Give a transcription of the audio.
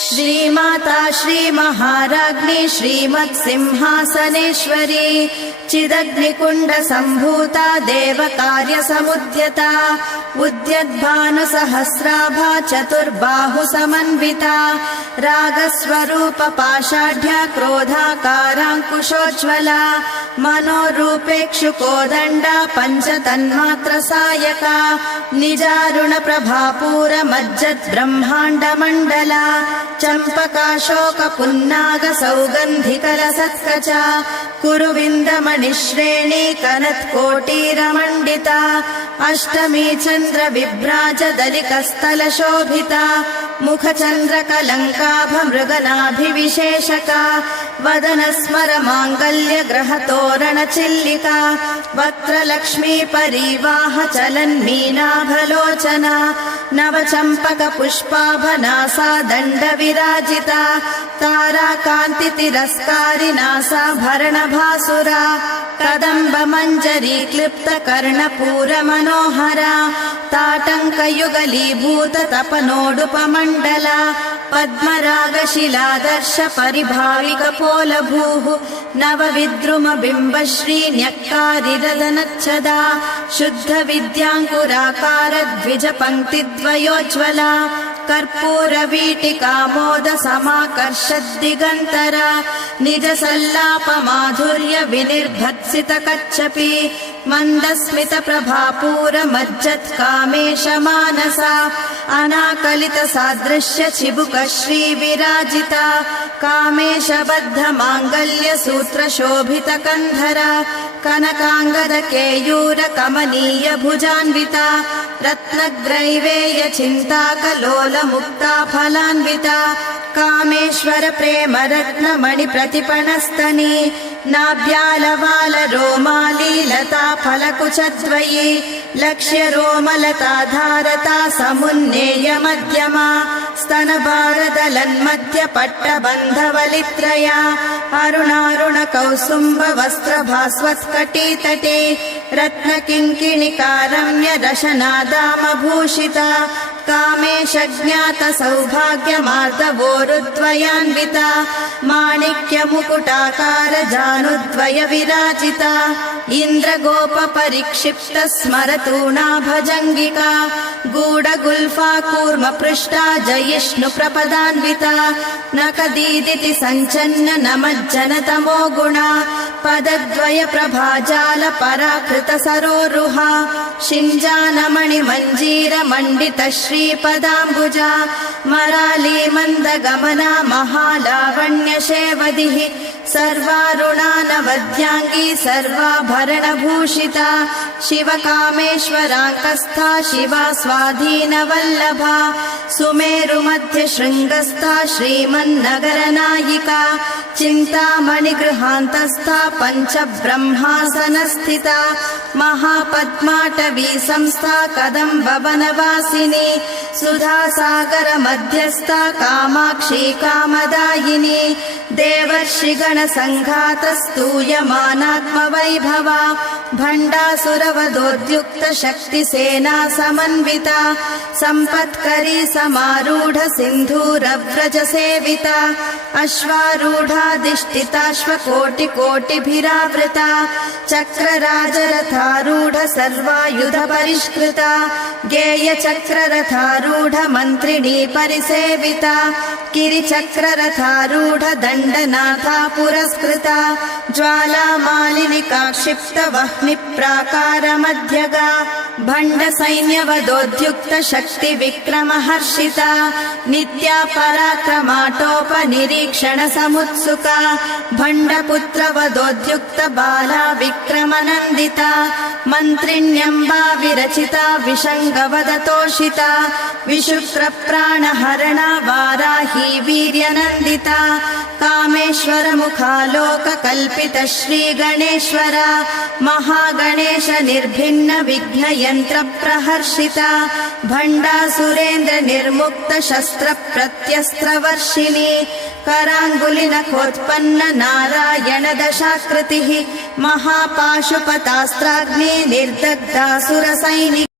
श्रीमाता श्रीमहाराज्ञी श्रीमत्सिंहासनेश्वरी चिदग्निकुण्ड सम्भूता देवकार्यसमुद्यता उद्यद्भानुसहस्राभा चतुर्बाहुसमन्विता रागस्वरूप पाषाढ्या क्रोधाकाराङ्कुशोज्ज्वला मनोरूपेक्षुकोदण्डा पञ्चतन्मात्रसायका निजारुण प्रभापूरमज्जत् ब्रह्माण्डमण्डला चम्पकाशोकपुन्नाग सौगन्धिकलसत्कचा कुरुविन्दमणिश्रेणी कनत्कोटीरमण्डिता अष्टमी चन्द्रविभ्राजदलिकस्थलशोभिता मुखचन्द्रकलङ्काभमृगनाभिविशेषका वदनस्मरमाङ्गल्यग्रहतोरणचिल्लिका वक्त्रलक्ष्मी परीवाह चलन्मीनाभलोचना नवचम्पकपुष्पाभनासा दण्डविराजिता ताराकान्तितिरस्कारिनासाभरणभासुरा कदम्बमञ्जरी क्लिप्तकर्णपूरमनोहरा ताटङ्कयुगलीभूत तपनोडुपमण्डला पद्मरागशिलादर्श परिभाविकपोलभूः नवविद्रुमबिम्बश्रीन्यक्कारिरदनच्छदा शुद्धविद्याङ्कुराकारद्विजपङ्क्तिद्वयोज्ज्वला कर्पूरवीटिकामोदसमाकर्षद्दिगन्तरा निजसल्लापमाधुर्य विनिर्भत्सितकच्छपि मन्दस्मितप्रभापूरमज्जत्कामेशमानसा अनाकलितसादृश्य चिबुकश्रीविराजिता कामेशबद्धमाङ्गल्यसूत्रशोभितकन्धरा कनकाङ्गदकेयूरकमनीयभुजान्विता रत्नग्रैवेयचिन्ताकलोलमुक्ता फलान्विता कामेश्वर प्रेमरत्नमणिप्रतिपणस्तनी नाभ्यालवालरोमालीलता फलकुचद्वयी लक्ष्यरोमलताधारता समुन्नेयमध्यमा स्तनभारदलन्मध्यपट्टबन्धवलित्रया अरुणारुणकौसुम्बवस्त्रभास्वत्कटीतटे रत्नकिङ्किणिकारम्यरशनादामभूषिता कामेशज्ञातसौभाग्यमार्दवोरुद्वयान्विता माणिक्यमुकुटाकारजानुद्वयविराजिता इन्द्रगोपपरिक्षिप्तस्मरतूणाभजङ्गिका गूढगुल्फाकूर्मपृष्ठा जयिष्णुप्रपदान्विता नखदीदिति सञ्चन्न नमज्जनतमो गुणा पदद्वयप्रभाजालपराकृतसरोरुहा शिञ्जानमणिमञ्जीरमण्डितश्रीपदाम्बुजा मरालीमन्दगमना महालावण्यशेवदिः सर्वारुणानवद्याङ्गी सर्वाभरणभूषिता शिवकामेश्वराङ्कस्था शिवा स्वाधीनवल्लभा सुमेरुमध्यशृङ्गस्था श्रीमन्नगरनायिका चिन्तामणिगृहान्तस्था पञ्चब्रह्मासनस्थिता महापद्माटवी संस्था कदम्बवनवासिनी सुधासागरमध्यस्था कामाक्षी कामदायिनी देवर्षिगणसङ्घातस्तूयमानात्मवैभवा भण्डासुरवधोद्युक्तशक्तिसेना समन्विता सम्पत्करी समारूढ सिन्धूरव्रजसेविता अश्वारूढाधिष्ठिताश्वकोटिकोटिभिरावृता चक्रराजरथारूढ सर्वायुधपरिष्कृता गेयचक्ररथारूढ मन्त्रिणी परिसेविता गिरिचक्ररथारूढ दण्डनाथा पुरस्कृता ज्वालामालिनिकाक्षिप्तवह्निप्राकारमध्यगा भण्डसैन्यवदोद्युक्तशक्तिविक्रमहर्षिता नित्या पराक्रमाटोपनिरीक्षणसमुत्सुका भण्डपुत्रवदोद्युक्तबाला विक्रमनन्दिता मन्त्रिण्यम्बा विरचिता विशङ्गवदतोषिता विशुक्रप्राणहरणा वाराही वीर्यनन्दिता कामेश्वरमुखालोककल्पित श्रीगणेश्वरा महागणेश निर्भिन्न विघ्नयन्त्रप्रहर्षिता भण्डासुरेन्द्र निर्मुक्त शस्त्रप्रत्यस्त्रवर्षिणी कराङ्गुलिनखोत्पन्न नारायण दशाकृतिः महापाशुपतास्त्राग्नि निर्दग्धासुरसैनिका